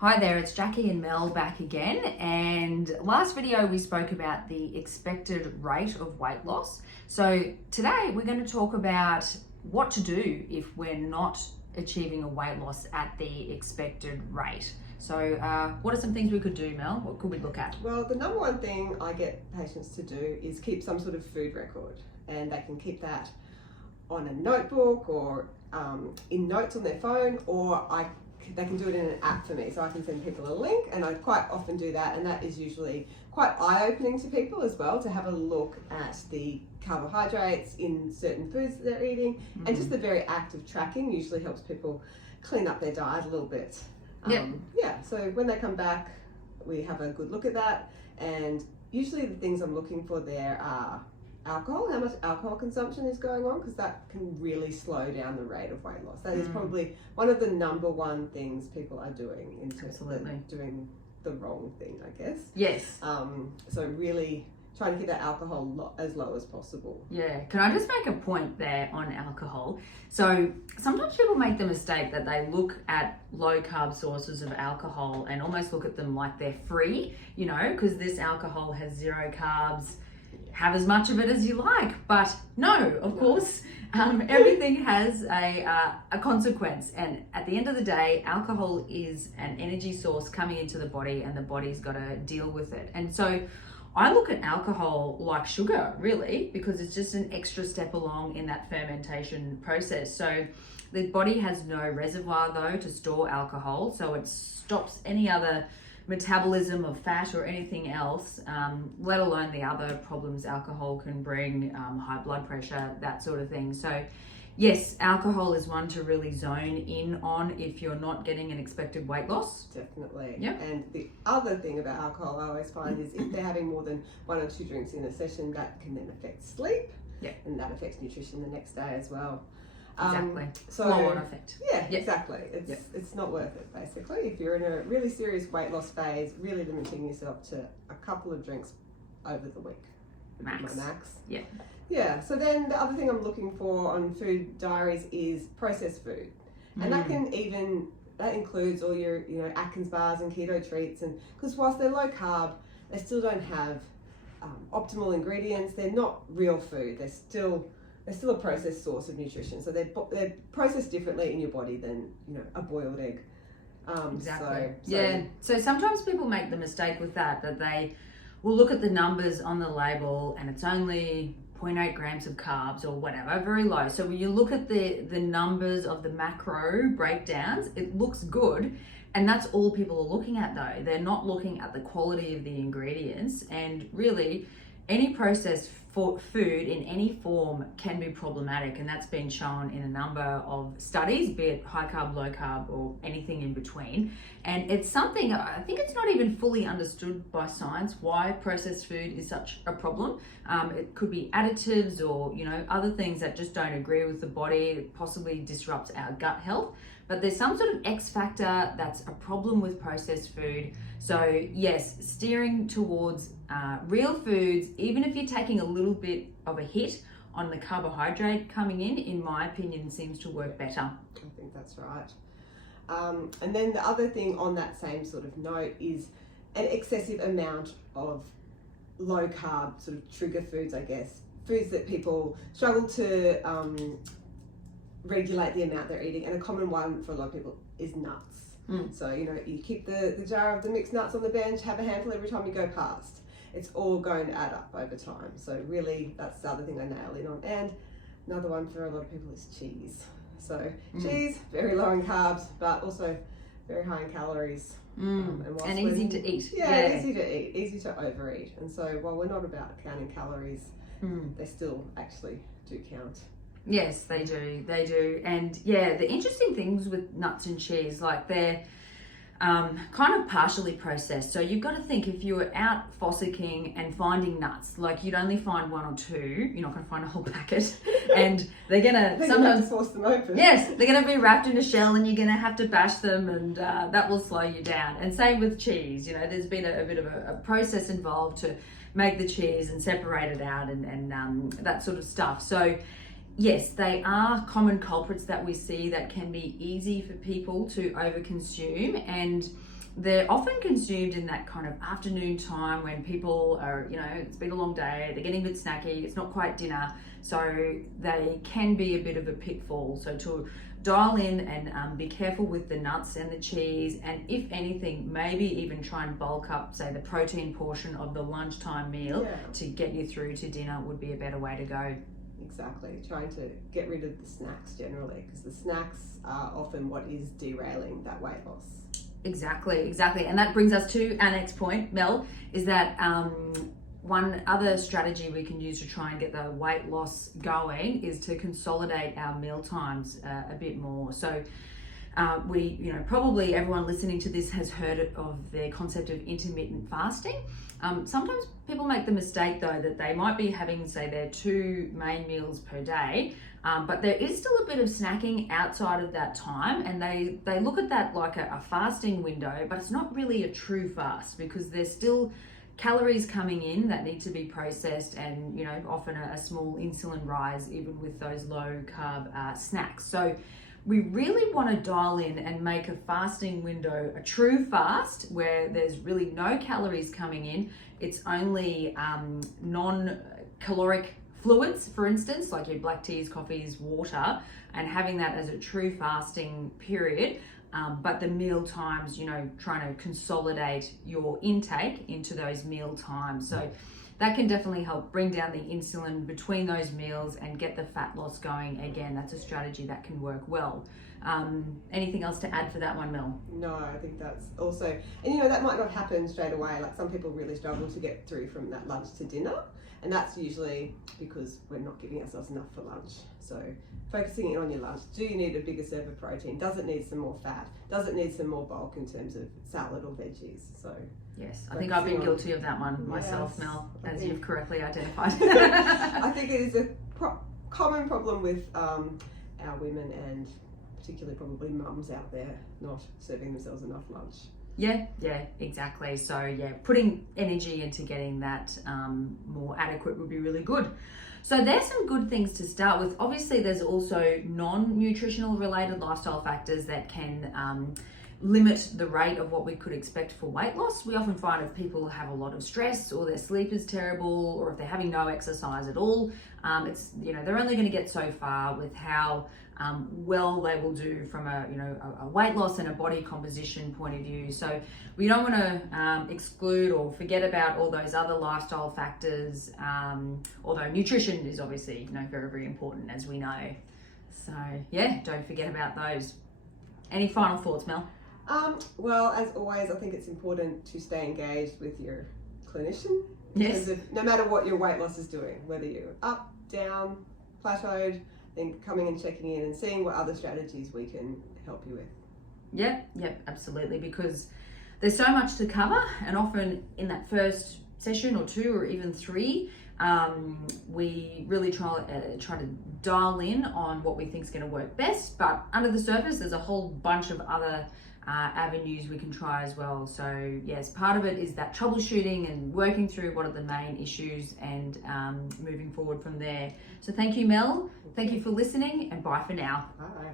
Hi there, it's Jackie and Mel back again, and last video we spoke about the expected rate of weight loss. So today we're going to talk about what to do if we're not achieving a weight loss at the expected rate. So what are some things we could do, Mel? What could we look at? Well, the number one thing I get patients to do is keep some sort of food record, and they can keep that on a notebook or in notes on their phone, or they can do it in an app for me, so I can send people a link, and I quite often do that, and that is usually quite eye-opening to people as well, to have a look at the carbohydrates in certain foods that they're eating, and just the very act of tracking usually helps people clean up their diet a little bit. So when they come back, we have a good look at that, and usually the things I'm looking for there are alcohol, how much alcohol consumption is going on, because that can really slow down the rate of weight loss. That is probably one of the number one things people are doing in terms of doing the wrong thing, I guess. Yes. So really trying to keep that alcohol as low as possible. Yeah. Can I just make a point there on alcohol? So sometimes people make the mistake that they look at low carb sources of alcohol and almost look at them like they're free, you know, because this alcohol has 0 carbs. Have as much of it as you like, but no, of course, everything has a consequence, and at the end of the day, alcohol is an energy source coming into the body, and the body's got to deal with it. And so I look at alcohol like sugar, really, because it's just an extra step along in that fermentation process. So the body has no reservoir though to store alcohol, so it stops any other metabolism of fat or anything else, let alone the other problems alcohol can bring, high blood pressure, that sort of thing. So yes, alcohol is one to really zone in on if you're not getting an expected weight loss. Definitely. Yep. And the other thing about alcohol I always find is if they're having more than 1 or 2 drinks in a session, that can then affect sleep. Yeah. And that affects nutrition the next day as well. Exactly. So flow-on effect. Yeah, exactly. It's not worth it, basically. If you're in a really serious weight loss phase, really limiting yourself to a couple of drinks over the week. Max. Yeah. Yeah. So then the other thing I'm looking for on food diaries is processed food, and that includes all your Atkins bars and keto treats, and because whilst they're low carb, they still don't have optimal ingredients. They're not real food. They're still a processed source of nutrition. So they're processed differently in your body than a boiled egg. Exactly. So sometimes people make the mistake with that they will look at the numbers on the label and it's only 0.8 grams of carbs or whatever, very low. So when you look at the numbers of the macro breakdowns, it looks good. And that's all people are looking at though. They're not looking at the quality of the ingredients, and really any processed food in any form can be problematic, and that's been shown in a number of studies, be it high carb, low carb, or anything in between. And it's something, I think it's not even fully understood by science why processed food is such a problem. It could be additives or other things that just don't agree with the body. It possibly disrupts our gut health. But there's some sort of X factor that's a problem with processed food. So yes, steering towards real foods, even if you're taking a little bit of a hit on the carbohydrate coming in my opinion, seems to work better. I think that's right. And then the other thing on that same sort of note is an excessive amount of low carb sort of trigger foods, I guess. Foods that people struggle to regulate the amount they're eating, and a common one for a lot of people is nuts. So you keep the jar of the mixed nuts on the bench, have a handful every time you go past. It's all going to add up over time. So really, that's the other thing I nail in on. And another one for a lot of people is cheese. So cheese, very low in carbs, but also very high in calories. And easy to eat. Yeah, easy to eat, easy to overeat. And so while we're not about counting calories, they still actually do count. Yes, they do. And yeah, the interesting things with nuts and cheese, like they're kind of partially processed. So you've got to think, if you were out fossicking and finding nuts, like you'd only find 1 or 2, you're not going to find a whole packet. And they're going to sometimes force them open. Yes, they're going to be wrapped in a shell, and you're going to have to bash them, and that will slow you down. And same with cheese. There's been a bit of a process involved to make the cheese and separate it out and that sort of stuff. So yes, they are common culprits that we see that can be easy for people to overconsume. And they're often consumed in that kind of afternoon time when people are, it's been a long day, they're getting a bit snacky, it's not quite dinner, so they can be a bit of a pitfall. So to dial in and be careful with the nuts and the cheese, and if anything, maybe even try and bulk up, say, the protein portion of the lunchtime meal to get you through to dinner would be a better way to go. Exactly, trying to get rid of the snacks generally, because the snacks are often what is derailing that weight loss. Exactly. And that brings us to our next point, Mel, is that one other strategy we can use to try and get the weight loss going is to consolidate our meal times a bit more. So probably everyone listening to this has heard of the concept of intermittent fasting. Sometimes people make the mistake though that they might be having, say, their 2 main meals per day, but there is still a bit of snacking outside of that time, and they look at that like a fasting window, but it's not really a true fast because there's still calories coming in that need to be processed, and often a small insulin rise even with those low carb snacks. So we really want to dial in and make a fasting window a true fast where there's really no calories coming in. It's only non-caloric fluids, for instance, like your black teas, coffees, water, and having that as a true fasting period. But the meal times, trying to consolidate your intake into those meal times. So that can definitely help bring down the insulin between those meals and get the fat loss going. Again, that's a strategy that can work well. Anything else to add for that one, Mel? No, I think that's also, and that might not happen straight away. Like some people really struggle to get through from that lunch to dinner, and that's usually because we're not giving ourselves enough for lunch. So focusing in on your lunch. Do you need a bigger serve of protein? Does it need some more fat? Does it need some more bulk in terms of salad or veggies? So yes, I think I've been guilty of that one myself, Mel, as you've correctly identified. I think it is a common problem with our women, and particularly probably mums out there not serving themselves enough lunch. Yeah, exactly. So putting energy into getting that more adequate would be really good. So there's some good things to start with. Obviously, there's also non-nutritional related lifestyle factors that can limit the rate of what we could expect for weight loss. We often find if people have a lot of stress, or their sleep is terrible, or if they're having no exercise at all, it's they're only going to get so far with how well they will do from a weight loss and a body composition point of view. So we don't want to exclude or forget about all those other lifestyle factors, although nutrition is obviously very, very important, as we know. So don't forget about those. Any final thoughts, Mel? Well, as always, I think it's important to stay engaged with your clinician. Yes. Because no matter what your weight loss is doing, whether you're up, down, plateaued, then coming and checking in and seeing what other strategies we can help you with. Yep, absolutely, because there's so much to cover, and often in that first session or 2 or even 3, we really try to dial in on what we think is going to work best, but under the surface there's a whole bunch of other avenues we can try as well. So yes, part of it is that troubleshooting and working through what are the main issues and moving forward from there. So thank you, Mel. Thank you for listening, and bye for now. Bye.